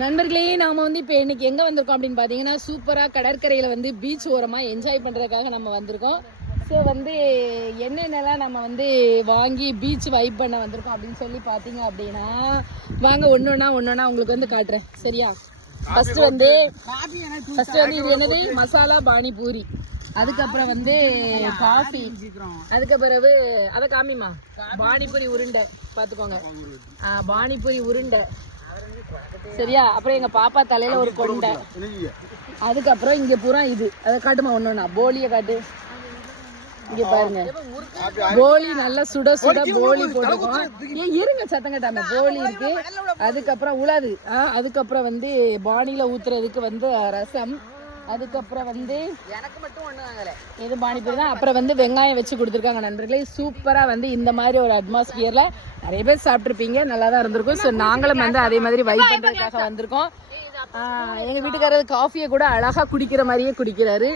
நண்பர்களே நாம வந்து இப்போ இன்னைக்கு எங்கே வந்திருக்கோம் அப்படின்னு பார்த்தீங்கன்னா சூப்பராக கடற்கரையில் வந்து பீச் ஓரமாக என்ஜாய் பண்ணுறதுக்காக நம்ம வந்திருக்கோம். ஸோ வந்து என்னென்னலாம் நம்ம வந்து வாங்கி பீச் வைப் பண்ண வந்திருக்கோம் அப்படின்னு சொல்லி பார்த்தீங்க அப்படின்னா வாங்க ஒன்று ஒன்றா உங்களுக்கு வந்து காட்டுறேன் சரியா. ஃபர்ஸ்ட் வந்து இது என்னது மசாலா பானிபூரி, அதுக்கப்புறம் வந்து காஃபி, அதுக்கு பிறகு அதை காமிமா பானிபூரி உருண்டை பார்த்துக்கோங்க, பானிபூரி உருண்டை சரியா. அப்புறம் எங்க பாப்பா தலையில ஒரு கொண்டை, அதுக்கப்புறம் இங்க பூரா இது அதை காட்டுமா ஒண்ணுண்ணா போலியை காட்டு. இங்க பாருங்க போலி நல்லா சுட சுட போலி போட்டுக்கோம். ஏன் இருங்க சத்தம் கட்டாம போலி இருக்கு. அதுக்கப்புறம் உலாது, அதுக்கப்புறம் வந்து பானியில ஊத்துறதுக்கு வந்து ரசம், அதுக்கப்புறம் வந்து எனக்கு மட்டும் ஒண்ணு வாங்கல இது பானிபூரி தான். அப்புறம் வந்து வெங்காயம் வச்சு கொடுத்துருக்காங்க நண்பர்களே. சூப்பரா வந்து இந்த மாதிரி ஒரு அட்மாஸ்பியர்ல நிறைய பேர் சாப்பிட்டுருப்பீங்க, நல்லா தான் இருந்திருக்கும். ஸோ நாங்களும் வந்து அதே மாதிரி வைப் பண்றதுக்காக வந்திருக்கோம். எங்க வீட்டுக்காரர் காஃபியை கூட அழகா குடிக்கிற மாதிரியே குடிக்கிறாரு.